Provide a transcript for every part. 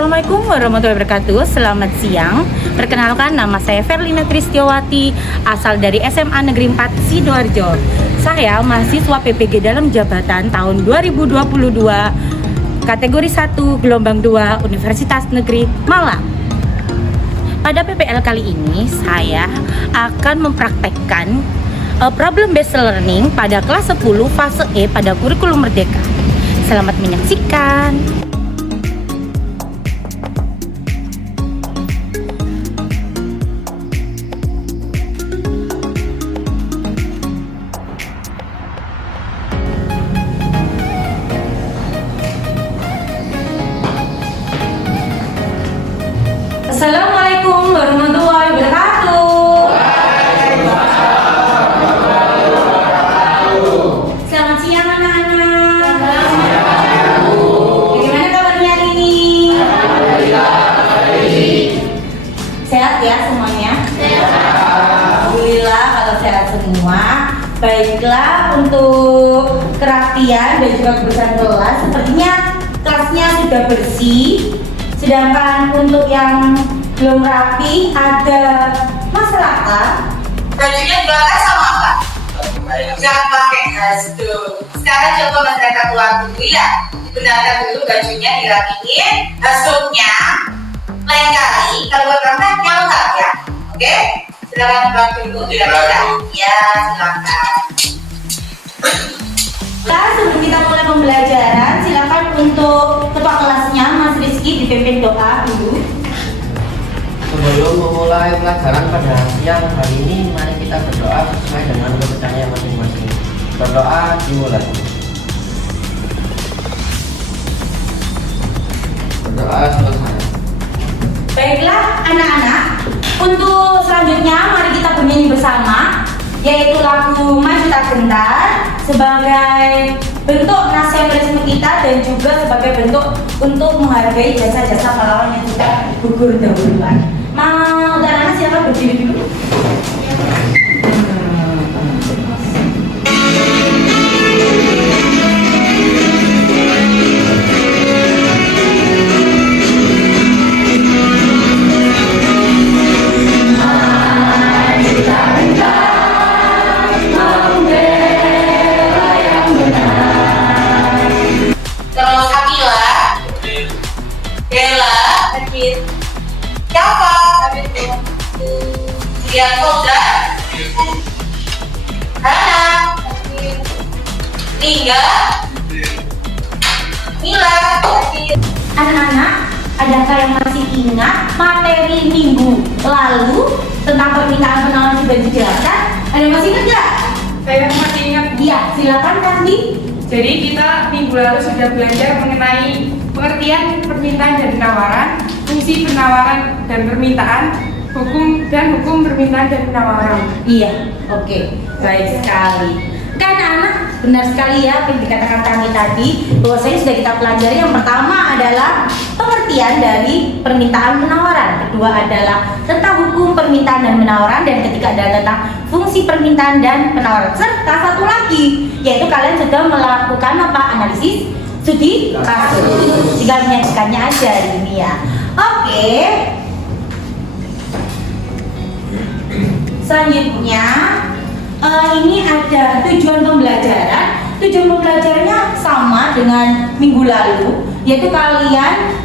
Assalamualaikum warahmatullahi wabarakatuh. Selamat siang. Perkenalkan, nama saya Verlina Kristiawati, asal dari SMA Negeri 4 Sidoarjo. Saya mahasiswa PPG dalam jabatan tahun 2022, kategori 1, gelombang 2, Universitas Negeri Malang. Pada PPL kali ini, saya akan mempraktekkan problem based learning pada kelas 10 fase E pada kurikulum Merdeka. Selamat menyaksikan. Assalamualaikum warahmatullahi wabarakatuh. Selamat siang anak-anak. Bagaimana kabarnya hari ini? Sehat ya semuanya? Alhamdulillah kalau sehat semua. Baiklah, untuk kerapian dan juga kebersihan kelas, sepertinya kelasnya sudah bersih. Sedangkan untuk yang belum rapi ada masalah. Bajunya dibakar sama apa? Jangan pakai gas tuh. Sekarang coba masyarakat keluar dulu ya. Dibenarkan dulu bajunya dirapiin, hasutnya lain kali kalau buat praktek nyala ya. Oke? Silakan buat dulu dirapikan. Ya, silakan. Sebelum kita mulai pembelajaran, silakan untuk ketua kelasnya Mas Rizky dipimpin doa dulu. Sebelum memulai pelajaran pada siang hari ini, mari kita berdoa sesuai dengan kepercayaan masing-masing. Berdoa dimulai. Berdoa selesai. Baiklah anak-anak, untuk selanjutnya mari kita bernyanyi bersama, yaitu lagu Maju Tak Gentar, sebagai bentuk nasionalisme kita dan juga sebagai bentuk untuk menghargai jasa-jasa pahlawan yang sudah gugur dahuluan. Mau anak-anak silakan berdiri dulu. Lihat folder, Hana, Tingga, Mila. Anak-anak, adakah yang masih ingat materi minggu lalu tentang permintaan penawaran sudah dijelaskan? Ada yang masih ingat nggak? Saya masih ingat. Iya, silakan Kandi. Jadi kita minggu lalu sudah belajar mengenai pengertian permintaan dan penawaran, fungsi penawaran dan permintaan, hukum permintaan dan penawaran. Iya, oke, baik sekali. Kan anak benar sekali ya apa yang dikatakan kami tadi, bahwasanya sudah kita pelajari. Yang pertama adalah pengertian dari permintaan penawaran, kedua adalah tentang hukum permintaan dan penawaran, dan ketiga adalah tentang fungsi permintaan dan penawaran, serta satu lagi yaitu kalian sudah melakukan apa, analisis studi kasus. Tinggal menyaksikannya aja hari ini ya. Oke. Selanjutnya ini ada tujuan pembelajaran. Tujuan pembelajarannya sama dengan minggu lalu, yaitu kalian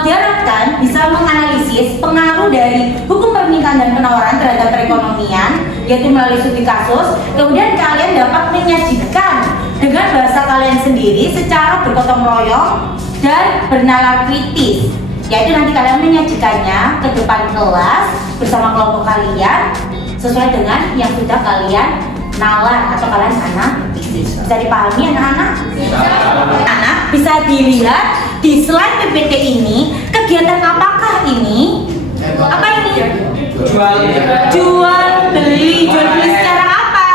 diharapkan bisa menganalisis pengaruh dari hukum permintaan dan penawaran terhadap perekonomian, yaitu melalui studi kasus. Kemudian kalian dapat menyajikan dengan bahasa kalian sendiri secara bergotong royong dan bernalar kritis, yaitu nanti kalian menyajikannya ke depan kelas bersama kelompok kalian sesuai dengan yang sudah kalian nalar atau kalian analisis. Bisa dipahami anak-anak? Anak bisa dilihat di slide PPT ini, kegiatan apakah ini? Apa ini? Jual beli secara apa?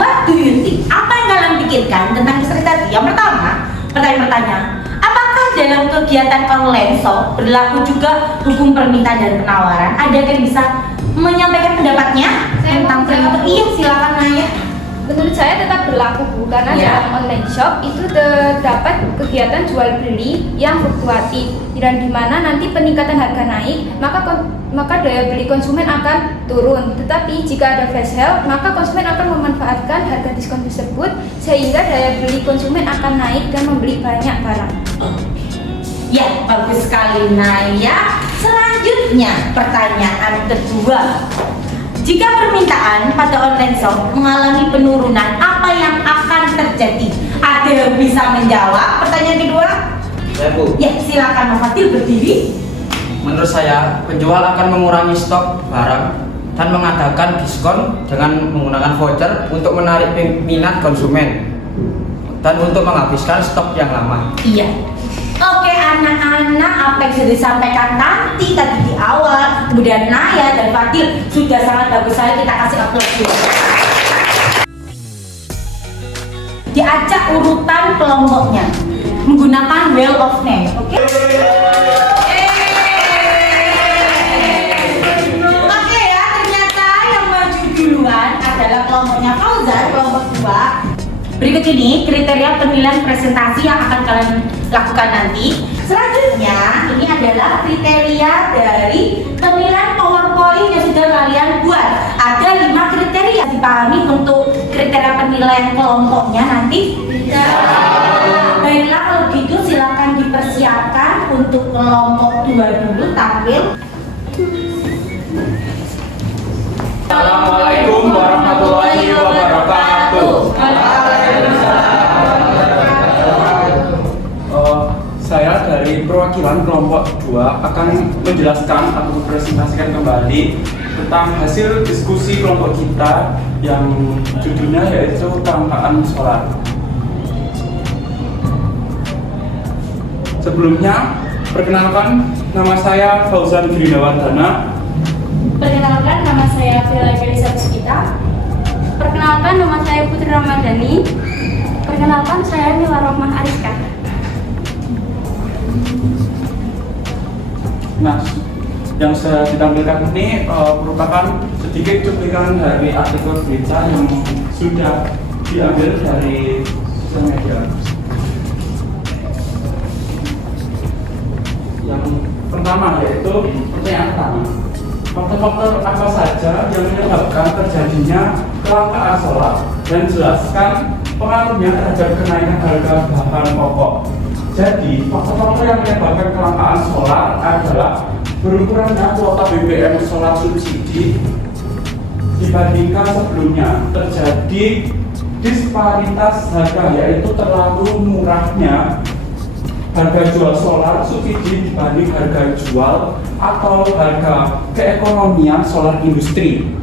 What do you think? Apa yang kalian pikirkan tentang istilah tadi? Yang pertama, pertanyaan, apakah dalam kegiatan online shop berlaku juga hukum permintaan dan penawaran? Ada yang bisa menyampaikan pendapatnya tentang itu? Iya, silakan Naya. Menurut saya tetap berlaku Bu, karena Ya. dalam online shop itu terdapat kegiatan jual beli yang fluktuatif, dan di mana nanti peningkatan harga naik, maka daya beli konsumen akan turun. Tetapi jika ada flash sale, maka konsumen akan memanfaatkan harga diskon tersebut sehingga daya beli konsumen akan naik dan membeli banyak barang. Ya, bagus sekali Naya. Selanjutnya, pertanyaan kedua. Jika permintaan pada online shop mengalami penurunan, apa yang akan terjadi? Ada yang bisa menjawab pertanyaan kedua? Saya Bu, Ya, silakan Mas Fatil berdiri. menurut saya penjual akan mengurangi stok barang dan mengadakan diskon dengan menggunakan voucher untuk menarik minat konsumen dan untuk menghabiskan stok yang lama. Iya. Oke anak-anak, apa yang sudah disampaikan Tanti tadi di awal, kemudian Naya dan Fatil sudah sangat bagus sekali, kita kasih aplaus dulu. Diajak urutan kelompoknya menggunakan wheel of name, oke? Oke ya, ternyata yang maju duluan adalah kelompoknya Fauzan, kelompok 2. Berikut ini kriteria penilaian presentasi yang akan kalian lakukan nanti. Selanjutnya, ini adalah kriteria dari penilaian PowerPoint yang sudah kalian buat. Ada 5 kriteria. Dipahami untuk kriteria penilaian kelompoknya nanti? Tidak. Baiklah, kalau gitu silakan dipersiapkan untuk kelompok 2 dulu tampil. Assalamualaikum warahmatullahi wabarakatuh. Saya dari perwakilan kelompok 2 akan menjelaskan atau mempresentasikan kembali tentang hasil diskusi kelompok kita yang judulnya yaitu kelangkaan solar. Sebelumnya, perkenalkan nama saya Fauzan Girinawardana. Perkenalkan, nama saya Vila Kelisa Puspita. Perkenalkan, nama saya Putri Ramadhani. Perkenalkan, saya Mila Rohmah Ariska. Nah, yang saya ditampilkan ini merupakan sedikit cuplikan dari artikel berita yang sudah diambil dari sosial media. Yang pertama yaitu pertanyaan pertama. Faktor-faktor apa saja yang menyebabkan terjadinya kelangkaan solar dan jelaskan pengaruhnya terhadap kenaikan harga bahan pokok. Jadi, faktor-faktor yang menyebabkan kelangkaan solar adalah berkurangnya kuota BBM solar subsidi dibandingkan sebelumnya, terjadi disparitas harga, yaitu terlalu murahnya harga jual solar subsidi dibanding harga jual atau harga keekonomian solar industri.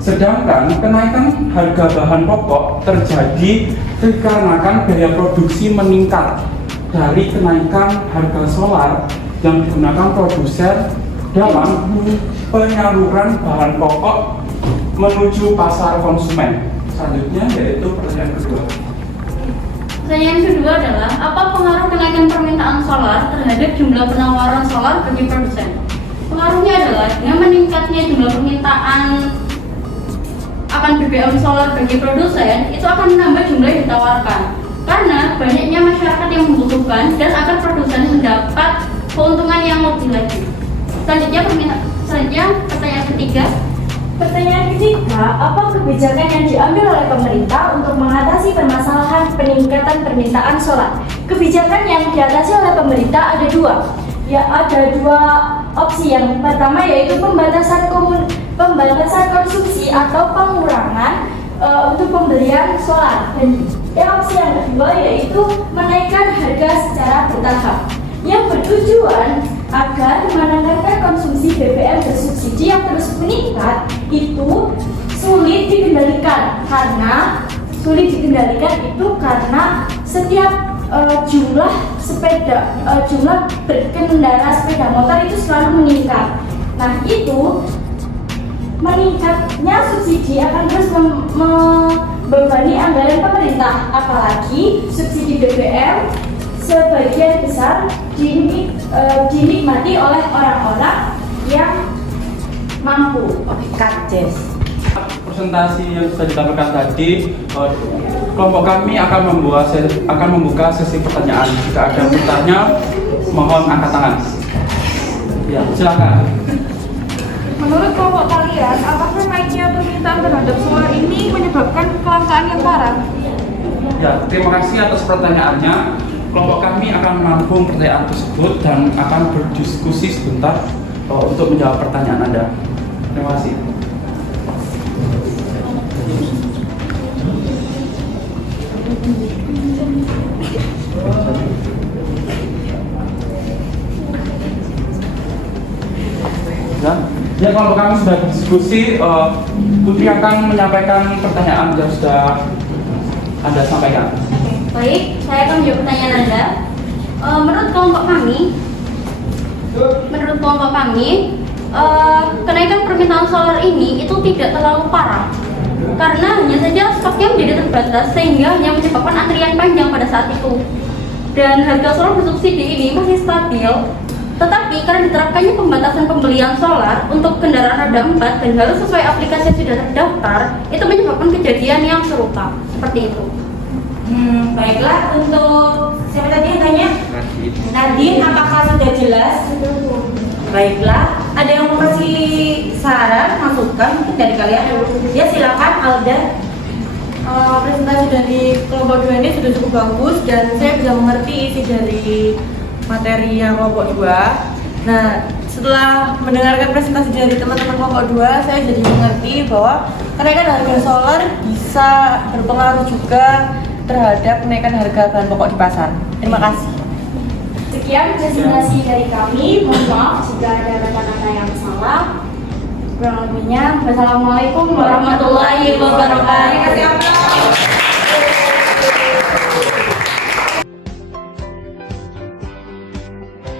Sedangkan kenaikan harga bahan pokok terjadi dikarenakan biaya produksi meningkat dari kenaikan harga solar yang digunakan produsen dalam penyaluran bahan pokok menuju pasar konsumen. Selanjutnya yaitu pertanyaan kedua. Pertanyaan kedua adalah, apa pengaruh kenaikan permintaan solar terhadap jumlah penawaran solar bagi produsen? Pengaruhnya adalah dengan meningkatnya jumlah permintaan akan BBM solar bagi produsen, itu akan menambah jumlah yang ditawarkan. Karena banyaknya masyarakat yang membutuhkan dan akan produsen mendapat keuntungan yang lebih lagi. Selanjutnya pertanyaan ketiga. Pertanyaan ketiga, apa kebijakan yang diambil oleh pemerintah untuk mengatasi permasalahan peningkatan permintaan solar? Kebijakan yang diatasi oleh pemerintah ada dua. Ya, ada dua opsi. Yang pertama yaitu pembatasan konsumsi atau pengurangan untuk pembelian solar. Dan opsi yang kedua yaitu menaikkan harga secara bertahap, yang bertujuan agar menanggulangi konsumsi BBM bersubsidi yang terus meningkat itu sulit dikendalikan karena setiap jumlah berkendara sepeda motor itu selalu meningkat. Nah, itu meningkatnya subsidi akan terus membebani anggaran pemerintah, apalagi subsidi BBM sebagian besar dinikmati oleh orang-orang yang mampu. Oke, Kak Jess. presentasi yang sudah ditampilkan tadi, kelompok kami akan membuka sesi pertanyaan. Jika ada bertanya, mohon angkat tangan. Ya, silakan. Menurut kelompok kalian, apakah naiknya permintaan terhadap solar ini menyebabkan kelangkaan yang parah? Ya, terima kasih atas pertanyaannya. Kelompok kami akan menampung pertanyaan tersebut dan akan berdiskusi sebentar untuk menjawab pertanyaan Anda. Terima kasih. Ya, kalau kami sudah diskusi, Putri akan menyampaikan pertanyaan yang sudah Anda sampaikan. Baik, saya akan menjawab pertanyaan Anda. Menurut kelompok kami, kenaikan permintaan solar ini itu tidak terlalu parah karena hanya saja stoknya menjadi terbatas sehingga hanya menyebabkan antrian panjang pada saat itu. Dan harga solar bersubsidi ini masih stabil, tetapi karena diterapkannya pembatasan pembelian solar untuk kendaraan roda 4 dan harus sesuai aplikasi yang sudah terdaftar, itu menyebabkan kejadian yang serupa seperti itu. Baiklah, untuk siapa tadi yang tanya? Nadine, apakah sudah jelas? Baiklah, ada yang mau kasih saran, masukan mungkin dari kalian? Ya silakan, Alda. Presentasi dari kelompok 2 ini sudah cukup bagus dan saya bisa mengerti isi dari materi yang kelompok 2. Nah, setelah mendengarkan presentasi dari teman-teman kelompok 2, saya jadi mengerti bahwa kenaikan harga solar bisa berpengaruh juga terhadap kenaikan harga bahan pokok di pasar. Terima kasih. Sekian presentasi dari kami. Mohon maaf jika ada kata-kata yang salah. Kurang lebihnya, wassalamualaikum warahmatullahi wabarakatuh.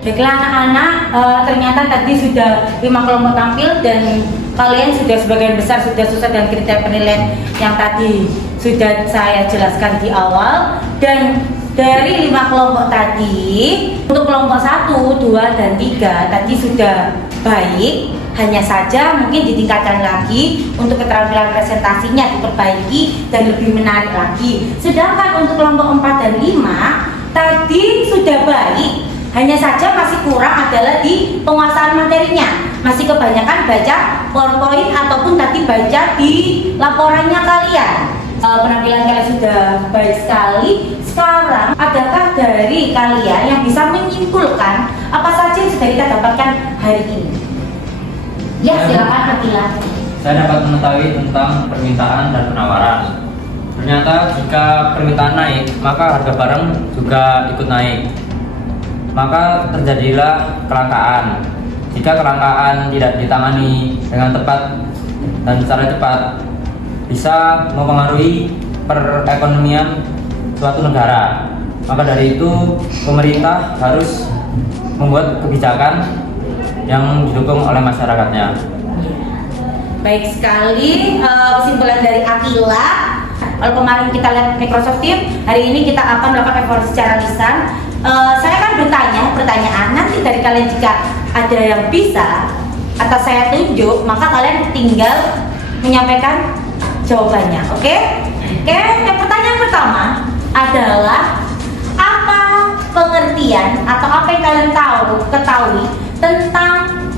Baiklah anak-anak, ternyata tadi sudah 5 kelompok tampil dan kalian sudah sebagian besar sudah susah dengan kriteria penilaian yang tadi sudah saya jelaskan di awal. Dan dari 5 kelompok tadi, untuk kelompok 1, 2, dan 3 tadi sudah baik, hanya saja mungkin ditingkatkan lagi untuk keterampilan presentasinya diperbaiki dan lebih menarik lagi. Sedangkan untuk kelompok 4 dan 5 tadi sudah baik, hanya saja masih kurang adalah di penguasaan materinya. Masih kebanyakan baca PowerPoint ataupun tadi baca di laporannya kalian. Penampilan kalian sudah baik sekali. Sekarang, adakah dari kalian yang bisa menyimpulkan apa saja yang sudah kita dapatkan hari ini? Ya, silakan Akila. Saya dapat mengetahui tentang permintaan dan penawaran. Ternyata jika permintaan naik, maka harga barang juga ikut naik. Maka terjadilah kelangkaan. Jika kelangkaan tidak ditangani dengan tepat dan secara cepat, bisa mempengaruhi perekonomian suatu negara. Maka dari itu, pemerintah harus membuat kebijakan yang didukung oleh masyarakatnya. Baik sekali, kesimpulan dari Akila. Kalau kemarin kita lihat Microsoft Teams, hari ini kita akan melakukan evaluasi secara lisan. Saya akan bertanya pertanyaan, nanti dari kalian jika ada yang bisa atau saya tunjuk, maka kalian tinggal menyampaikan jawabannya. Oke? Yang pertanyaan pertama adalah apa pengertian atau apa yang kalian ketahui tentang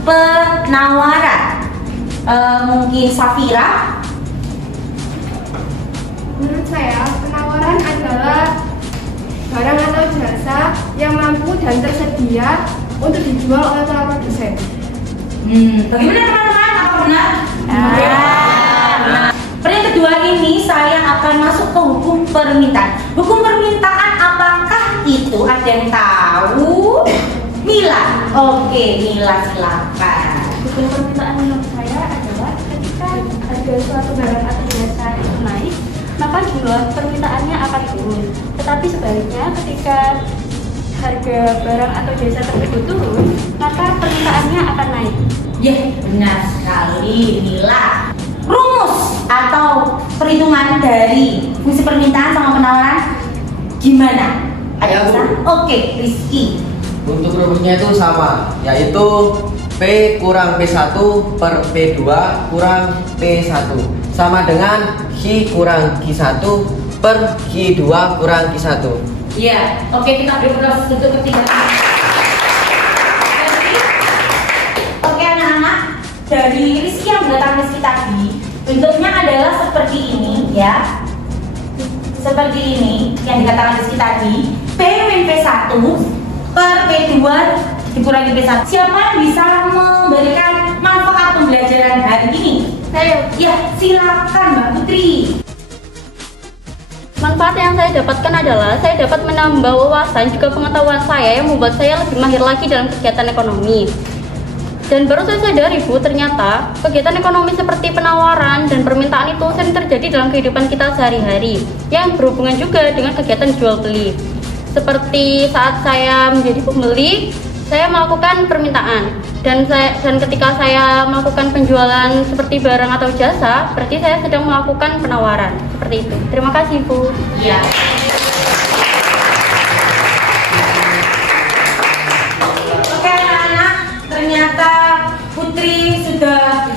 penawaran? Mungkin Safira? Menurut saya, penawaran adalah barang atau jasa yang mampu dan tersedia untuk dijual oleh para produsen. Bagaimana teman-teman? Apa benar? Nah, yang kedua ini saya akan masuk ke hukum permintaan. Hukum permintaan apakah itu? Ada yang tahu? Mila? Oke, Mila silakan. Hukum permintaan menurut saya adalah ketika harga suatu barang atau jasa itu naik, maka jumlah permintaannya akan turun. Tetapi sebaliknya, ketika harga barang atau jasa tersebut turun, maka permintaannya akan naik. Ya, benar sekali, Mila. Rumus atau perhitungan dari fungsi permintaan sama penawaran gimana? Ada bisa? Oke, Rizky. Untuk rumusnya itu sama, yaitu P kurang P1 per P2 kurang P1. sama dengan Q kurang Q1 per Q2 kurang Q1. Iya, oke, kita beri proses untuk ketiga. Oke anak-anak, dari Rizky yang datang Rizky tadi, bentuknya adalah seperti ini ya. Seperti ini yang dikatakan Rizky tadi, P min P1 per P2 dikurangi P1. Siapa yang bisa memberikan manfaat pembelajaran hari ini? Saya. Ya, silakan Mbak Putri. Manfaat yang saya dapatkan adalah saya dapat menambah wawasan juga pengetahuan saya yang membuat saya lebih mahir lagi dalam kegiatan ekonomi. Dan baru saya sadari Bu, ternyata kegiatan ekonomi seperti penawaran dan permintaan itu sering terjadi dalam kehidupan kita sehari-hari yang berhubungan juga dengan kegiatan jual beli. Seperti saat saya menjadi pembeli, saya melakukan permintaan dan ketika saya melakukan penjualan seperti barang atau jasa, berarti saya sedang melakukan penawaran. Seperti itu. Terima kasih Bu. Iya. Oke anak-anak, ternyata Putri sudah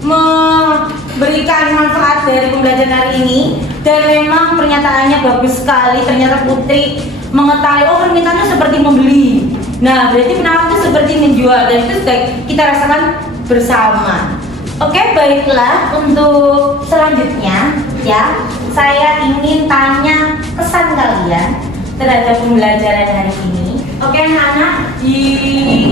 memberikan manfaat dari pembelajaran hari ini dan memang pernyataannya bagus sekali. Ternyata Putri mengetahui permintaannya seperti membeli. Nah, berarti penawaran itu seperti menjual dan itu sudah kita rasakan bersama. Oke, baiklah, untuk selanjutnya ya, saya ingin tanya kesan kalian terhadap pembelajaran hari ini. Oke anak-anak, di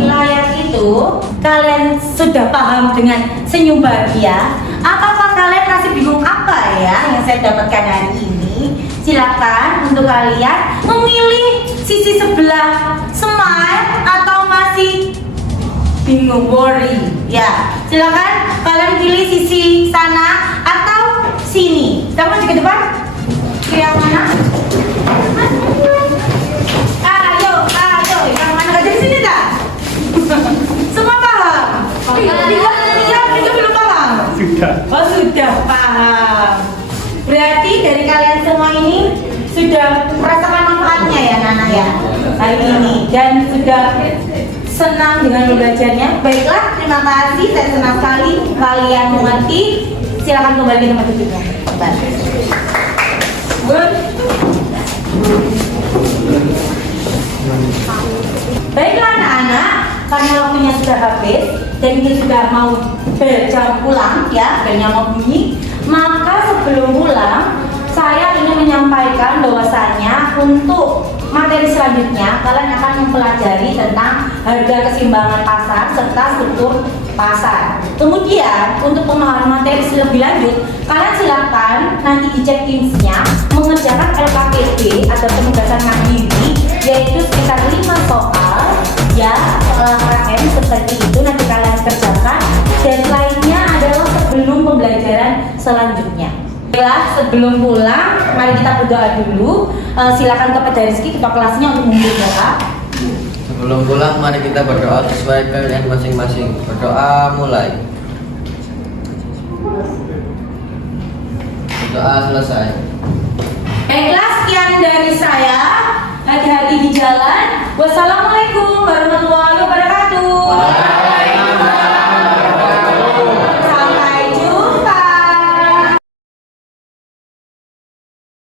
layar itu kalian sudah paham dengan senyum bahagia. Apakah kalian masih bingung apa ya yang saya dapatkan hari ini? Silakan untuk kalian memilih sisi sebelah smile atau masih bingung, worry. Ya, silakan kalian pilih sisi sana atau sini. Kita maju ke depan. Yang mana? Ayo, yang mana aja di sini dah. Semua paham? Tiga belum paham. Sudah. Oh sudah paham. Berarti dari kalian semua ini sudah merasakan manfaatnya ya Nana ya hari ini dan sudah senang dengan belajarnya. Baiklah, terima kasih. Saya senang sekali kalian mengerti. Silakan kembali ke tempat duduknya. Baiklah anak-anak, karena waktunya sudah habis dan ini sudah mau berjam pulang ya, belnya mau bunyi. Maka sebelum pulang, saya ingin menyampaikan bahwasanya untuk materi selanjutnya kalian akan mempelajari tentang harga keseimbangan pasar serta struktur pasar. Kemudian untuk pemahaman materi lebih lanjut, kalian silakan nanti di check-in-nya mengerjakan LKPD atau penugasan mandiri, yaitu sekitar 5 soal ya, soal KM seperti itu nanti kalian kerjakan dan lainnya adalah sebelum pembelajaran selanjutnya. Sebelum pulang, mari kita berdoa dulu. Silakan kepada Rizky, ketua kelasnya untuk memulai doa. Sebelum pulang, mari kita berdoa sesuai pilihan masing-masing. Berdoa mulai. Berdoa selesai. Baiklah, sekian dari saya. Hati-hati di jalan. Wassalamualaikum warahmatullahi wabarakatuh.